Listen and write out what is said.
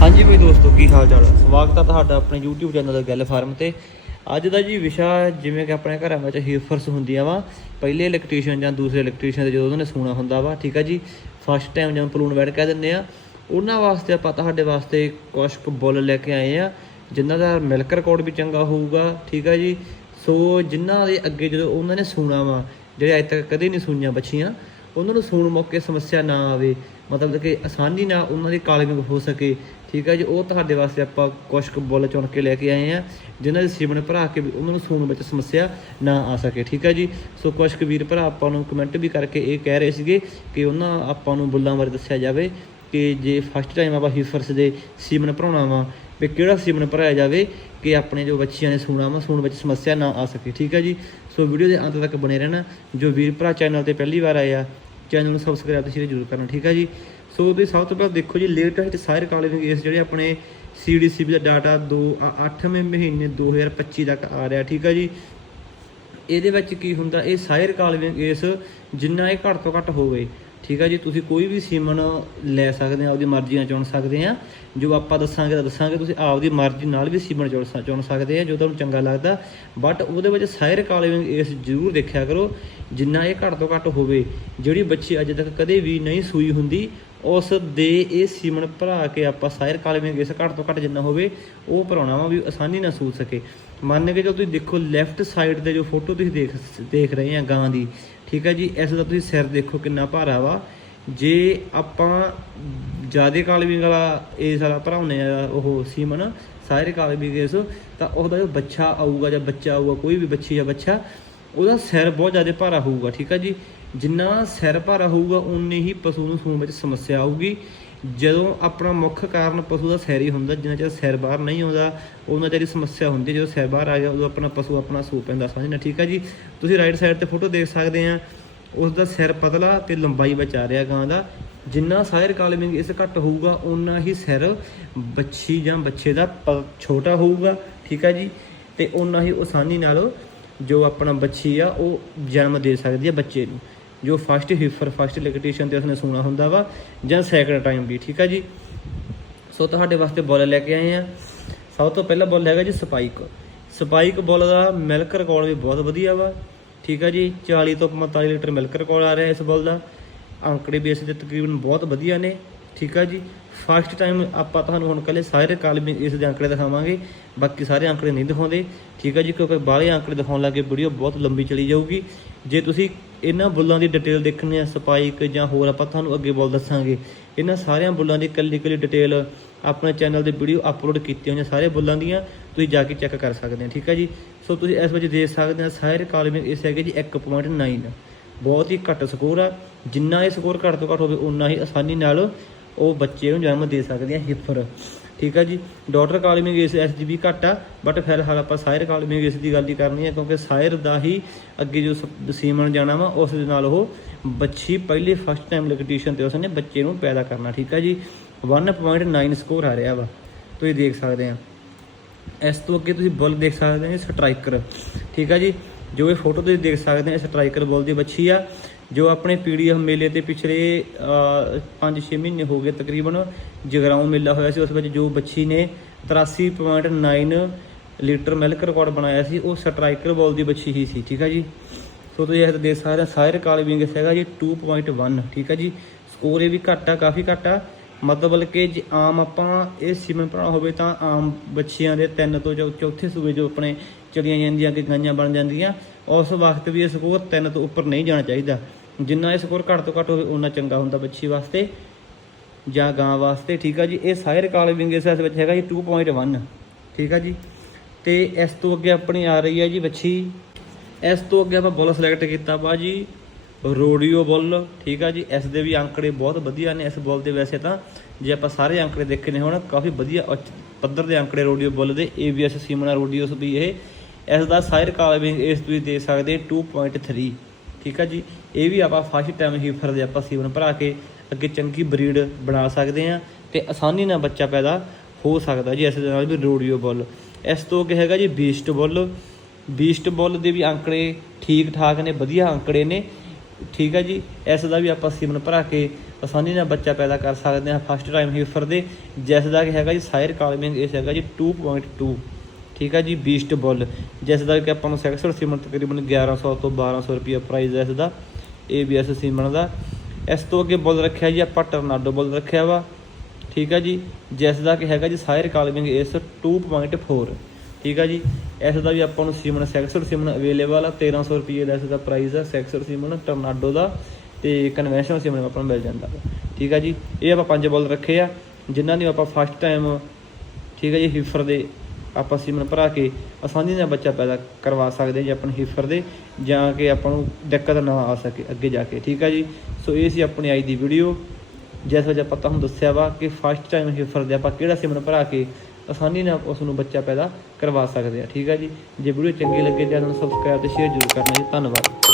ਹਾਂਜੀ ਬਈ ਦੋਸਤੋ, ਕੀ ਹਾਲ ਚਾਲ ਸਵਾਗਤ ਹੈ ਤੁਹਾਡਾ ਆਪਣੇ YouTube ਚੈਨਲ ਦਾ ਗੱਲ ਫਾਰਮ ਤੇ। ਅੱਜ ਦਾ ਜੀ ਵਿਸ਼ਾ ਜਿਵੇਂ ਕਿ ਆਪਣੇ ਘਰਾਂ ਵਿੱਚ ਹੀਫਰਸ ਹੁੰਦੀਆਂ ਵਾ, ਪਹਿਲੇ ਇਲੈਕਟ੍ਰੀਸ਼ੀਅਨ ਜਾਂ ਦੂਸਰੇ ਇਲੈਕਟ੍ਰੀਸ਼ੀਅਨ ਦੇ ਜਦੋਂ ਉਹਨਾਂ ਨੇ ਸੂਣਾ ਹੁੰਦਾ ਵਾ, ਠੀਕ ਆ ਜੀ? ਫਸਟ ਟਾਈਮ ਜਾਂ ਪਲੂਨ ਵੈਡ ਕਹਿ ਦਿੰਦੇ ਆ, ਉਹਨਾਂ ਵਾਸਤੇ ਆਪਾਂ ਤੁਹਾਡੇ ਵਾਸਤੇ ਕੁਛ ਕੁ ਬੁੱਲ ਲੈ ਕੇ ਆਏ ਆ, ਜਿਨ੍ਹਾਂ ਦਾ ਮਿਲਕ ਰਿਕਾਰਡ ਵੀ ਚੰਗਾ ਹੋਊਗਾ, ਠੀਕ ਆ ਜੀ? ਸੋ ਜਿਨ੍ਹਾਂ ਦੇ ਅੱਗੇ ਜਦੋਂ ਉਹਨਾਂ ਨੇ ਸੂਣਾ ਵਾ, ਜਿਹੜੇ ਅੱਜ ਤੱਕ ਕਦੇ ਨਹੀਂ ਸੂਈਆਂ ਬੱਚੀਆਂ, ਉਹਨਾਂ ਨੂੰ ਸੂਣ ਮੌਕੇ ਸਮੱਸਿਆ ਨਾ ਆਵੇ। ਮਤਲਬ ਕਿ ਆਸਾਨੀ ਨਾਲ ਉਹਨਾਂ ਦੀ ਕਾਲਿੰਗ ਹੋ ਸਕੇ, ਠੀਕ ਹੈ ਜੀ? ਉਹ ਤੁਹਾਡੇ ਵਾਸਤੇ ਆਪਾਂ ਕੁਛ ਕੁ ਬੁੱਲ ਚੁਣ ਕੇ ਲੈ ਕੇ ਆਏ ਆ ਜਿਨ੍ਹਾਂ ਦੇ ਸੀਮਨ ਭਰਾ ਕੇ ਵੀ ਉਹਨਾਂ ਨੂੰ ਸੂਣ ਵਿੱਚ ਸਮੱਸਿਆ ਨਾ ਆ ਸਕੇ, ਠੀਕ ਹੈ ਜੀ? ਸੋ ਕੁਛ ਕੁ ਵੀਰ ਭਰਾ ਆਪਾਂ ਨੂੰ ਕਮੈਂਟ ਵੀ ਕਰਕੇ ਇਹ ਕਹਿ ਰਹੇ ਸੀਗੇ ਕਿ ਉਹਨਾਂ ਆਪਾਂ ਨੂੰ ਬੁੱਲਾਂ ਬਾਰੇ ਦੱਸਿਆ ਜਾਵੇ ਕਿ ਜੇ ਫਸਟ ਟਾਈਮ ਆਪਾਂ ਹੀਫਰਸ ਦੇ ਸੀਮਨ ਭਰਾਉਣਾ ਵਾ, ਵੀ ਕਿਹੜਾ ਸੀਮਨ ਭਰਾਇਆ ਜਾਵੇ ਕਿ ਆਪਣੇ ਜੋ ਬੱਚਿਆਂ ਨੇ ਸੂਣਾ ਵਾ, ਸੂਣ ਵਿੱਚ ਸਮੱਸਿਆ ਨਾ ਆ ਸਕੇ, ਠੀਕ ਹੈ ਜੀ? ਸੋ ਵੀਡੀਓ ਦੇ ਅੰਤ ਤੱਕ ਬਣੇ ਰਹਿਣਾ। ਜੋ ਵੀਰ ਭਰਾ ਚੈਨਲ ਤੇ ਪਹਿਲੀ ਵਾਰ ਆਏ ਆ ਚੈਨਲ ਨੂੰ ਸਬਸਕ੍ਰਾਈਬ ਤੁਸੀਂ ਜ਼ਰੂਰ ਕਰਨਾ, ਠੀਕ ਹੈ ਜੀ? ਸੋ ਵੀ ਸਭ ਤੋਂ ਪਹਿਲਾਂ ਦੇਖੋ ਜੀ ਲੇਟੈਸਟ ਸਾਰੇ ਕਾਲਿੰਗ ਕੇਸ ਜਿਹੜੇ ਆਪਣੇ ਸੀਡੀਸੀਬੀ ਦਾ ਡਾਟਾ 2 8ਵੇਂ ਮਹੀਨੇ 2025 ਤੱਕ ਆ ਰਿਹਾ, ਠੀਕ ਹੈ ਜੀ? ਇਹਦੇ ਵਿੱਚ ਕੀ ਹੁੰਦਾ, ਇਹ ਸਾਇਰ ਕਾਲਵਿੰਗ ਕੇਸ ਜਿੰਨਾ ਇਹ ਘੱਟ ਤੋਂ ਘੱਟ ਹੋਵੇ। ਠੀਕ ਆ ਜੀ, ਤੁਸੀਂ ਕੋਈ ਵੀ ਸੀਮਨ ਲੈ ਸਕਦੇ ਆ, ਆਪਦੀ ਮਰਜ਼ੀ ਨਾਲ ਚੁਣ ਸਕਦੇ ਆ। ਜੋ ਆਪਾਂ ਦੱਸਾਂਗੇ ਤਾਂ ਦੱਸਾਂਗੇ, ਤੁਸੀਂ ਆਪਦੀ ਮਰਜ਼ੀ ਨਾਲ ਵੀ ਸੀਮਨ ਚੁਣ ਚੁਣ ਸਕਦੇ ਆ, ਜੋ ਤੁਹਾਨੂੰ ਚੰਗਾ ਲੱਗਦਾ। ਬਟ ਉਹਦੇ ਵਿੱਚ ਸਾਇਰ ਕਾਲਵਿੰਗ ਇਸ ਜ਼ਰੂਰ ਦੇਖਿਆ ਕਰੋ, ਜਿੰਨਾ ਇਹ ਘੱਟ ਤੋਂ ਘੱਟ ਹੋਵੇ, ਜਿਹੜੀ ਬੱਚੀ ਅਜੇ ਤੱਕ ਕਦੇ ਵੀ ਨਹੀਂ ਸੂਈ ਹੁੰਦੀ ਉਸ ਦੇ ਇਹ ਸੀਮਨ ਭਰਾ ਕੇ ਆਪਾਂ ਸਾਇਰ ਕਾਲਵਿੰਗ ਗੇਸ ਘੱਟ ਤੋਂ ਘੱਟ ਜਿੰਨਾ ਹੋਵੇ, ਉਹ ਭਰਾਉਣਾ ਵਾ ਵੀ ਆਸਾਨੀ ਨਾਲ ਸੂਤ ਸਕੇ। ਮੰਨ ਕੇ ਜੋ ਤੁਸੀਂ ਦੇਖੋ ਲੈਫਟ ਸਾਈਡ ਤੇ ਜੋ ਫੋਟੋ ਤੁਸੀਂ ਦੇਖ ਦੇਖ ਰਹੇ ਆ ਗਾਂ ਦੀ, ਠੀਕ ਹੈ ਜੀ, ਇਸ ਦਾ ਤੁਸੀਂ ਸਿਰ ਦੇਖੋ ਕਿੰਨਾ ਭਾਰਾ ਵਾ। ਜੇ ਆਪਾਂ ਜਿਆਦੇ ਕਾਲਵਿੰਗ ਵਾਲਾ ਇਹ ਸਾਰਾ ਭਰਾਉਨੇ ਆ ਉਹ ਸੀਮਨ ਸਾਇਰ ਕਾਲਮੀ ਇਸ ਤਾਂ ਉਹਦਾ ਜੋ ਬੱਚਾ ਆਊਗਾ ਜਾਂ ਬੱਚਾ ਆਊਗਾ, ਕੋਈ ਵੀ ਬੱਚੀ ਜਾਂ ਬੱਚਾ, ਉਹਦਾ ਸਿਰ ਬਹੁਤ ਜ਼ਿਆਦਾ ਭਾਰਾ ਹੋਊਗਾ, ਠੀਕ ਹੈ ਜੀ। ਜਿੰਨਾ ਸਿਰ ਭਾਰਾ ਹੋਊਗਾ ਉਨੀ ਹੀ ਪਸ਼ੂ ਨੂੰ ਸੂਣ ਵਿੱਚ ਸਮੱਸਿਆ ਆਊਗੀ। ਜਦੋਂ ਆਪਣਾ ਮੁੱਖ ਕਾਰਨ ਪਸ਼ੂ ਦਾ ਸਿਰ ਹੀ ਹੁੰਦਾ, ਜਿੰਨਾ ਚਿਰ ਸਿਰ ਬਾਹਰ ਨਹੀਂ ਆਉਂਦਾ ਉਹਨਾਂ ਚਿਰ ਸਮੱਸਿਆ ਹੁੰਦੀ ਜਦੋਂ ਸਿਰ ਬਾਹਰ ਆ ਗਿਆ, ਉਦੋਂ ਆਪਣਾ ਪਸ਼ੂ ਆਪਣਾ ਸੂ ਪੈਂਦਾ। ਸਮਝਣਾ ਠੀਕ ਹੈ ਜੀ? ਤੁਸੀਂ ਰਾਈਟ ਸਾਈਡ ਤੇ ਫੋਟੋ ਦੇਖ ਸਕਦੇ ਆ। ਉਸ ਦਾ ਸਿਰ ਪਤਲਾ ਤੇ ਲੰਬਾਈ ਵਿੱਚ ਆ ਰਿਹਾ ਗਾਂ ਦਾ। ਜਿੰਨਾ ਸਾਇਰ ਕਾਲਮਿੰਗ ਇਸ ਘੱਟ ਹੋਊਗਾ ਉਨਾ ਹੀ ਸਿਰ ਬੱਚੀ ਜਾਂ ਬੱਚੇ ਦਾ ਪ- ਛੋਟਾ ਹੋਊਗਾ। ਠੀਕ ਹੈ ਜੀ? ਤੇ ਉਨਾ ਹੀ ਆਸਾਨੀ ਨਾਲ ਜੋ ਆਪਣਾ ਬੱਚੀ ਆ, ਉਹ ਜਨਮ ਦੇ ਸਕਦੀ ਹੈ ਬੱਚੇ ਨੂੰ। ਜੋ ਫਸਟ ਹਿਫਰ ਫਸਟ ਲੈਕਟੇਸ਼ਨ ਤੇ ਉਸਨੇ ਸੂਣਾ ਹੁੰਦਾ ਵਾ, ਜਾਂ ਸੈਕਿੰਡ ਟਾਈਮ ਵੀ, ਠੀਕ ਆ ਜੀ? ਸੋ ਤੁਹਾਡੇ ਵਾਸਤੇ ਬੁੱਲ ਲੈ ਕੇ ਆਏ ਆ। ਸਭ ਤੋਂ ਪਹਿਲਾ ਬੁੱਲ ਹੈਗਾ ਜੀ ਸਪਾਈਕ ਸਪਾਈਕ ਬੁੱਲ ਦਾ ਮਿਲਕ ਰਿਕਾਰਡ ਵੀ ਬਹੁਤ ਵਧੀਆ ਵਾ, ਠੀਕ ਆ ਜੀ? 40 ਤੋਂ 45 ਲੀਟਰ ਮਿਲਕ ਰਿਕਾਰਡ ਆ ਰਿਹਾ ਇਸ ਬੁੱਲ ਦਾ। ਅੰਕੜੇ ਵੀ ਇਸ ਦੇ ਤਕਰੀਬਨ ਬਹੁਤ ਵਧੀਆ ਨੇ, ਠੀਕ ਆ ਜੀ? ਫਸਟ ਟਾਈਮ ਆਪਾਂ ਤੁਹਾਨੂੰ ਹੁਣ ਕੱਲੇ ਸਾਰੇ ਕਾਲਮੇ ਇਸ ਦੇ ਅੰਕੜੇ ਦਿਖਾਵਾਂਗੇ, ਬਾਕੀ ਸਾਰੇ ਅੰਕੜੇ ਨਹੀਂ ਦਿਖਾਉਂਦੇ। ਠੀਕ ਹੈ ਜੀ, ਕਿਉਂਕਿ ਬਾਹਲੇ ਅੰਕੜੇ ਦਿਖਾਉਣ ਲੱਗੇ ਵੀਡੀਓ ਬਹੁਤ ਲੰਬੀ ਚਲੀ ਜਾਊਗੀ। ਜੇ ਤੁਸੀਂ ਇਹਨਾਂ ਬੁੱਲਾਂ ਦੀ ਡਿਟੇਲ ਦੇਖਣੀ ਹੈ, ਸਪਾਈਕ ਜਾਂ ਹੋਰ ਆਪਾਂ ਤੁਹਾਨੂੰ ਅੱਗੇ ਬੋਲ ਦੱਸਾਂਗੇ। ਇਹਨਾਂ ਸਾਰਿਆਂ ਬੁੱਲਾਂ ਦੀ ਕੱਲੀ ਕੱਲੀ ਡਿਟੇਲ ਆਪਣੇ ਚੈਨਲ ਤੇ ਵੀਡੀਓ ਅਪਲੋਡ ਕੀਤੀਆਂ ਹੋਈਆਂ ਸਾਰੇ ਬੁੱਲਾਂ ਦੀਆਂ, ਤੁਸੀਂ ਜਾ ਕੇ ਚੈੱਕ ਕਰ ਸਕਦੇ ਹੋ, ਠੀਕ ਹੈ ਜੀ? ਸੋ ਤੁਸੀਂ ਇਸ ਵਿੱਚ ਦੇਖ ਸਕਦੇ ਹੋ, ਸਾਰੇ ਕਾਲਮੇ ਇਸ ਹੈਗੇ ਜੀ 1.9 ਬਹੁਤ ਹੀ ਘੱਟ ਸਕੋਰ ਆ। ਜਿੰਨਾ ਇਹ ਸਕੋਰ ਘੱਟ ਤੋਂ ਘੱਟ ਹੋਵੇ ਉਨਾ ਹੀ ਆਸਾਨੀ ਨਾਲ ਉਹ ਬੱਚੇ ਨੂੰ ਜਨਮ ਦੇ ਸਕਦੇ ਆ ਹਿਫਰ ਠੀਕ ਆ ਜੀ? ਡਾਟਰ ਕਾਲਮਿੰਗ ਇਸ ਐਸਜੀਬੀ ਘੱਟ ਆ ਬਟ ਫਿਲਹਾਲ ਆਪਾਂ ਸਾਇਰ ਕਾਲਮਿੰਗ ਇਸ ਦੀ ਗੱਲ ਹੀ ਕਰਨੀ ਹੈ ਕਿਉਂਕਿ ਸਾਇਰ ਦਾ ਹੀ ਅੱਗੇ ਜੋ ਸੀਮਨ ਜਾਣਾ ਵਾ, ਉਸ ਦੇ ਨਾਲ ਉਹ ਬੱਚੀ ਪਹਿਲੇ ਫਸਟ ਟਾਈਮ ਲੈਕਟੇਸ਼ਨ ਤੇ ਉਸਨੇ ਬੱਚੇ ਨੂੰ ਪੈਦਾ ਕਰਨਾ, ਠੀਕ ਆ ਜੀ? 1.9 ਸਕੋਰ ਆ ਰਿਹਾ ਵਾ। ਤੁਸੀਂ ਦੇਖ ਸਕਦੇ ਆ। ਇਸ ਤੋਂ ਅੱਗੇ ਤੁਸੀਂ ਬੁੱਲ ਦੇਖ ਸਕਦੇ ਹੋ ਸਟ੍ਰਾਈਕਰ। ਠੀਕ ਆ ਜੀ? ਜੋ ਇਹ ਫੋਟੋ ਤੁਸੀਂ ਦੇਖ ਸਕਦੇ ਹੋ ਸਟ੍ਰਾਈਕਰ ਬੁੱਲ ਦੀ ਬੱਚੀ ਆ। ਜੋ ਆਪਣੇ ਪੀਡੀਐਫ ਮੇਲੇ ਤੇ ਪਿਛਲੇ 5-6 ਮਹੀਨੇ ਹੋ ਗਏ ਤਕਰੀਬਨ, ਜਗਰਾਉਂ ਮੇਲਾ ਹੋਇਆ ਸੀ, ਉਸ ਵਿੱਚ ਜੋ ਬੱਚੀ ਨੇ 83.9 ਲੀਟਰ ਮਿਲਕ ਰਿਕਾਰਡ ਬਣਾਇਆ ਸੀ, ਉਹ ਸਟ੍ਰਾਈਕਰ ਬੁੱਲ ਦੀ ਬੱਚੀ ਹੀ ਸੀ, ਠੀਕ ਹੈ ਜੀ? ਸੋ ਤੁਸੀਂ ਇਹ ਦੇਖ ਸਕਦੇ ਹੋ ਸਾਇਰ ਕਾਲਵਿੰਗ ਹੈਗਾ ਜੀ 2.1 ਠੀਕ ਹੈ ਜੀ? ਸਕੋਰ ਇਹ ਵੀ ਘੱਟ ਆ, ਕਾਫੀ ਘੱਟ ਆ। ਮਤਲਬ ਕਿ ਜੇ ਆਮ ਆਪਾਂ ਇਹ ਸੀਮਨ ਭਰਾਉਣਾ ਹੋਵੇ ਤਾਂ ਆਮ ਬੱਚਿਆਂ ਦੇ ਤਿੰਨ ਤੋਂ ਚੌ- ਚੌਥੇ ਸੂਬੇ ਜੋ ਆਪਣੇ ਚਲੀਆਂ ਜਾਂਦੀਆਂ, ਕਿ ਗਾਈਆਂ ਬਣ ਜਾਂਦੀਆਂ ਉਸ ਵਕਤ ਵੀ ਇਹ ਸਕੋਰ ਤਿੰਨ ਤੋਂ ਉੱਪਰ ਨਹੀਂ ਜਾਣਾ ਚਾਹੀਦਾ। ਜਿੰਨਾ ਇਹ ਸਕੋਰ ਘੱਟ ਤੋਂ ਘੱਟ ਹੋਵੇ ਉਨਾ ਚੰਗਾ ਹੁੰਦਾ ਬੱਚੀ ਵਾਸਤੇ ਜਾਂ ਗਾਂ ਵਾਸਤੇ। ਠੀਕ ਆ ਜੀ? ਇਹ ਸਾਇਰ ਕਾਲਵਿੰਗ ਇਸ ਵਿੱਚ ਹੈਗਾ ਜੀ 2.1 ਠੀਕ ਆ ਜੀ? ਤੇ ਇਸ ਤੋਂ ਅੱਗੇ ਆਪਣੀ ਆ ਰਹੀ ਹੈ ਜੀ ਬੱਚੀ। ਇਸ ਤੋਂ ਅੱਗੇ ਆਪਾਂ ਬੁੱਲ ਸਿਲੈਕਟ ਕੀਤਾ ਵਾ ਜੀ, ਰੋਡੀਓ ਬੁੱਲ। ਠੀਕ ਆ ਜੀ? ਇਸ ਦੇ ਵੀ ਅੰਕੜੇ ਬਹੁਤ ਵਧੀਆ ਨੇ ਇਸ ਬੁੱਲ ਦੇ ਵੈਸੇ ਤਾਂ। ਜੇ ਆਪਾਂ ਸਾਰੇ ਅੰਕੜੇ ਦੇਖੇ ਨੇ ਹੁਣ, ਕਾਫੀ ਵਧੀਆ ਪੱਧਰ ਦੇ ਅੰਕੜੇ ਰੋਡੀਓ ਬੁੱਲ ਦੇ। ABS ਸੀਮਨਾ ਰੋਡੀਓਸ ਵੀ ਇਹ ਇਸ ਦਾ ਸਾਇਰ ਕਾਲਵਿੰਗ ਇਸ ਤੁਸੀਂ ਦੇ ਸਕਦੇ 2.3 ਠੀਕ ਆ ਜੀ? ਇਹ ਵੀ ਆਪਾਂ ਫਸਟ ਟਾਈਮ ਹੀਫਰ ਦੇ ਆਪਾਂ ਸੀਵਨ ਭਰਾ ਕੇ, ਅੱਗੇ ਚੰਗੀ ਬਰੀਡ ਬਣਾ ਸਕਦੇ ਆ ਤੇ ਆਸਾਨੀ ਨਾਲ ਬੱਚਾ ਪੈਦਾ ਹੋ ਸਕਦਾ ਜੀ, ਇਸ ਦੇ ਨਾਲ ਵੀ ਰੋਡੀਓ ਬੁੱਲ ਇਸ ਤੋਂ ਅੱਗੇ ਹੈਗਾ ਜੀ ਬੀਸਟ ਬੁੱਲ ਬੀਸਟ ਬੁੱਲ ਦੇ ਵੀ ਅੰਕੜੇ ਠੀਕ ਠਾਕ ਨੇ, ਵਧੀਆ ਅੰਕੜੇ ਨੇ, ਠੀਕ ਹੈ ਜੀ? ਇਸ ਦਾ ਵੀ ਆਪਾਂ ਸੀਮਨ ਭਰਾ ਕੇ ਆਸਾਨੀ ਨਾਲ ਬੱਚਾ ਪੈਦਾ ਕਰ ਸਕਦੇ ਹਾਂ ਫਸਟ ਟਾਈਮ ਹੀਫਰ ਦੇ ਜਿਸ ਦਾ ਕਿ ਹੈਗਾ ਜੀ ਸਾਇਰ ਕਾਲਮਿੰਗ ਇਸ ਹੈਗਾ ਜੀ 2.2 ਠੀਕ ਹੈ ਜੀ ਬੀਸਟ ਬੁੱਲ ਜਿਸ ਦਾ ਕਿ ਆਪਾਂ ਨੂੰ ਸੈਕਸਲ ਸੀਮਨ ਤਕਰੀਬਨ 1100 ਤੋਂ 1200 ਰੁਪਏ ਪ੍ਰਾਈਸ ਹੈ ਇਸ ਦਾ ABS ਸੀਮਨ ਦਾ। ਇਸ ਤੋਂ ਅੱਗੇ ਬੁੱਲ ਰੱਖਿਆ ਜੀ ਆਪਾਂ ਟਰਨਾਡੋ ਬੁੱਲ ਰੱਖਿਆ ਵਾ, ਠੀਕ ਹੈ ਜੀ। ਜਿਸ ਦਾ ਕਿ ਹੈਗਾ ਜੀ ਸਾਇਰ ਕਾਲਮਿੰਗ ਇਸ 2.4 ਠੀਕ ਹੈ ਜੀ, ਇਸ ਦਾ ਵੀ ਆਪਾਂ ਨੂੰ ਸੀਮਨ ਸੈਕਸਲ ਸੀਮਨ ਅਵੇਲੇਬਲ ਆ 1300 ਰੁਪਏ ਦਾ ਇਸ ਦਾ ਪ੍ਰਾਈਸ ਆ ਸੈਕਸਲ ਸੀਮਨ, ਟਰਨਾਡੋ ਦਾ ਤੇ ਕਨਵੈਨਸ਼ਨਲ ਸੀਮਨ ਆਪਾਂ ਨੂੰ ਮਿਲ ਜਾਂਦਾ। ਵਾ। ਠੀਕ ਹੈ ਜੀ, ਇਹ ਆਪਾਂ ਪੰਜ ਬੁੱਲ ਰੱਖੇ ਆ, ਜਿਨ੍ਹਾਂ ਦੀ ਆਪਾਂ ਫਸਟ ਟਾਈਮ ਠੀਕ ਹੈ ਜੀ ਹੀਫਰ ਦੇ ਆਪਾਂ ਸੀਮਨ ਭਰਾ ਕੇ ਆਸਾਨੀ ਨਾਲ ਬੱਚਾ ਪੈਦਾ ਕਰਵਾ ਸਕਦੇ ਹਾਂ ਜੀ ਆਪਣੇ ਹੀਫਰ ਦੇ ਜਾਂ ਕਿ ਆਪਾਂ ਨੂੰ ਦਿੱਕਤ ਨਾ ਆ ਸਕੇ ਅੱਗੇ ਜਾ ਕੇ, ਠੀਕ ਆ ਜੀ? ਸੋ ਇਹ ਸੀ ਆਪਣੀ ਅੱਜ ਦੀ ਵੀਡੀਓ ਜਿਸ ਵਿੱਚ ਆਪਾਂ ਤੁਹਾਨੂੰ ਦੱਸਿਆ ਵਾ ਕਿ ਫਸਟ ਟਾਈਮ ਹੀਫਰ ਦੇ ਆਪਾਂ ਕਿਹੜਾ ਸੀਮਨ ਭਰਾ ਕੇ ਆਸਾਨੀ ਨਾਲ ਉਸ ਨੂੰ ਬੱਚਾ ਪੈਦਾ ਕਰਵਾ ਸਕਦੇ ਆ ਠੀਕ ਹੈ ਜੀ? ਜੇ ਵੀਡੀਓ ਚੰਗੀ ਲੱਗੇ ਤਾਂ ਨੂੰ ਸਬਸਕ੍ਰਾਈਬ ਤੇ ਸ਼ੇਅਰ ਜ਼ਰੂਰ ਕਰਨਾ ਜੀ, ਧੰਨਵਾਦ।